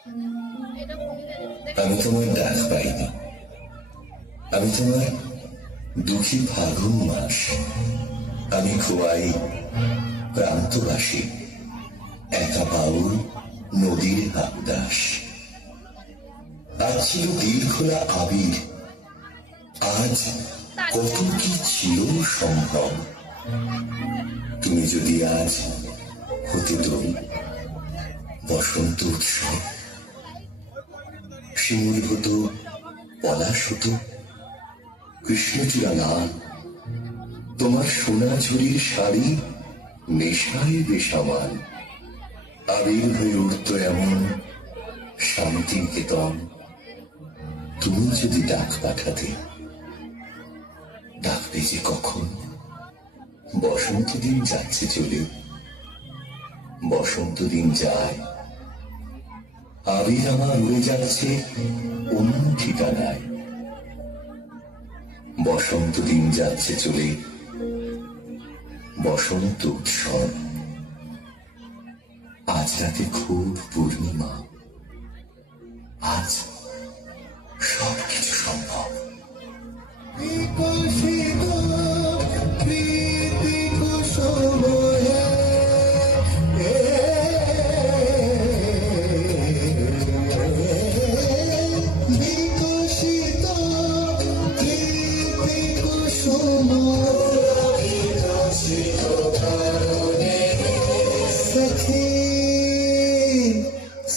আমি তোমার ডাক পাইনি, আমি তোমার দুঃখী ফাগুন মাস, আমি খোয়াই প্রান্তবাসী, একা বাউল নদীর আবদাস। আজ ছিল দীর্ঘলা আবির, আজ কত কি ছিল সম্ভব। তুমি যদি আজ হতে দোল বসন্ত উৎসব, শিমুল হতো, পলাশ হতো, কৃষ্ণচূড়া লাল, তোমার সোনা ঝুড়ির শাড়ি নেশায় বেসামাল। আবির হয়ে উঠত এমন শান্তিনিকেতন। তুমি যদি ডাক পাঠাতে, ডাকবে যে কখন? বসন্ত দিন যাচ্ছে চলে, বসন্ত দিন যায়, আবির আমার উড়ে যাচ্ছে অন্য ঠিকানায়। বসন্ত দিন যাচ্ছে চলে, বসন্ত উৎসব। আজ রাতে খুব পূর্ণিমা, আজ সবকিছু সম্ভব।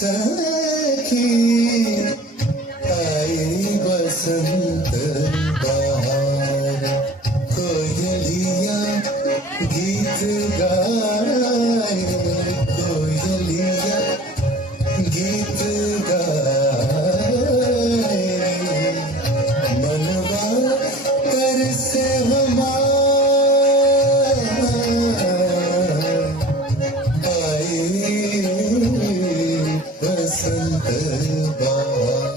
सखी आई बसंत बहार, कोयलिया गीत गाए, कोयलिया गीत गाए। मनवा कर से बसंत बहार।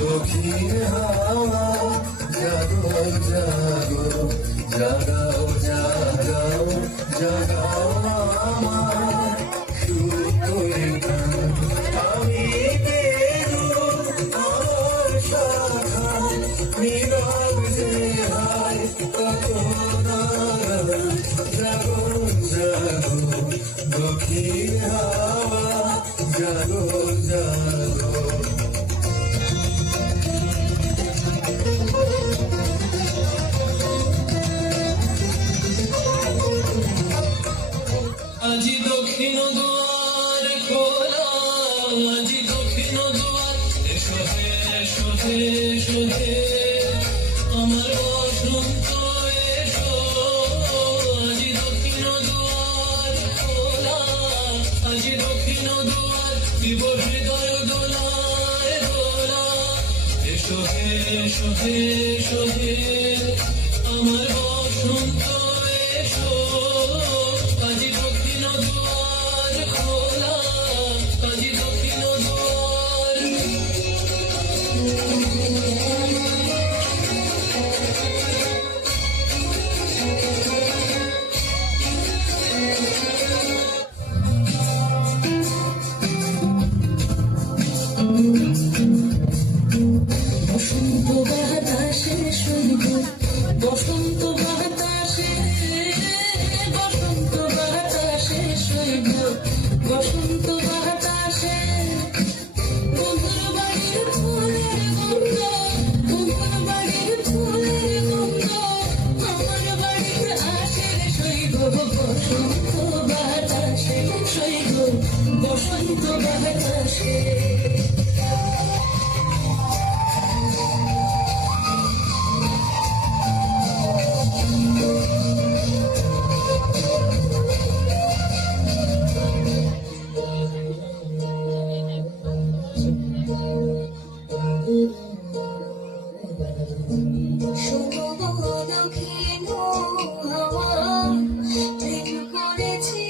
দক্ষিণ হাওয়া জাগো জাগো, জাগাও জাগাও জাগাও আমার সুর করে গান। আমি পেরু আমার শাখা, নীরব যে হায় কত নারায়ণ। জাগো জাগো দক্ষিণ হাওয়া, জাগো জাগো। আজি দক্ষিণ দুয়ার খোলা, আজি দক্ষিণ দুয়ার, এসো হে এসো হে এসো হে আমার বসন্ত এসো। আজি দক্ষিণ দুয়ার খোলা, আজি দক্ষিণ দুয়ার, দিব হৃদয় দোলায় দোলা। এসো হে এসো হে এসো হে আমার বসন্ত এসো। আজি দক্ষিণ দুয়ার খোলা, আজি দক্ষিণ দুয়ার। বসন্ত বাতাসে শৈব, বসন্ত বাতাসে, বসন্ত বাতাসে শৈব, বসন্ত বাতাসে। বন্ধুর বাড়ির ফুলের গন্ধ, বন্ধুর বাড়ির ফুলের গন্ধ, আমার বাড়ির আশের শৈব। বসন্ত বাতাসে শৈব, বসন্ত বাতাসে। দক্ষিণ হাওয়া প্রেম করেছি,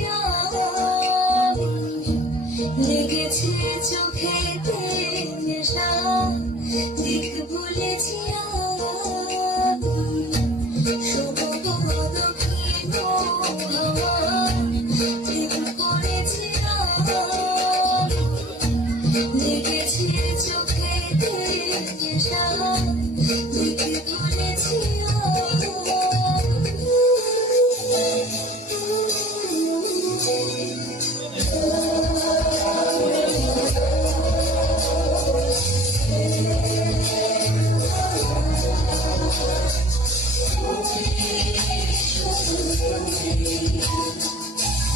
লেগেছে চোখে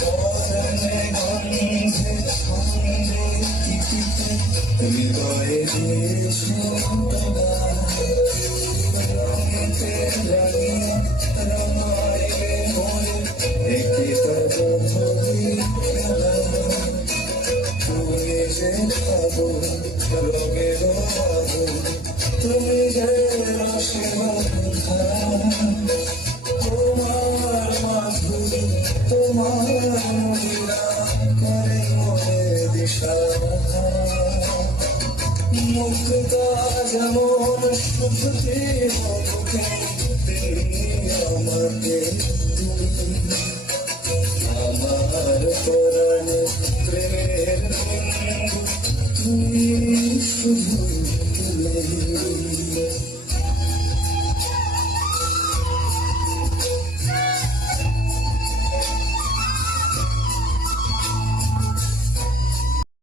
পরাণে গন্ধে ছন্দে গীতিতে হৃদয়ে দিয়েছো রঙেতে রাঙিয়ে রঙাইলে মোরে একই তব খেলা তুমি যে ভাবো রঙের ভাবো তুমি যে রসের ধারা তোমার মাধুরী তোমার মহিলা করে মনে দিশা মুক্তা যেমন শুভতে মধুকে আমাকে আমার পরাণে প্রেমের বিন্দু তুমি শুধু তুমি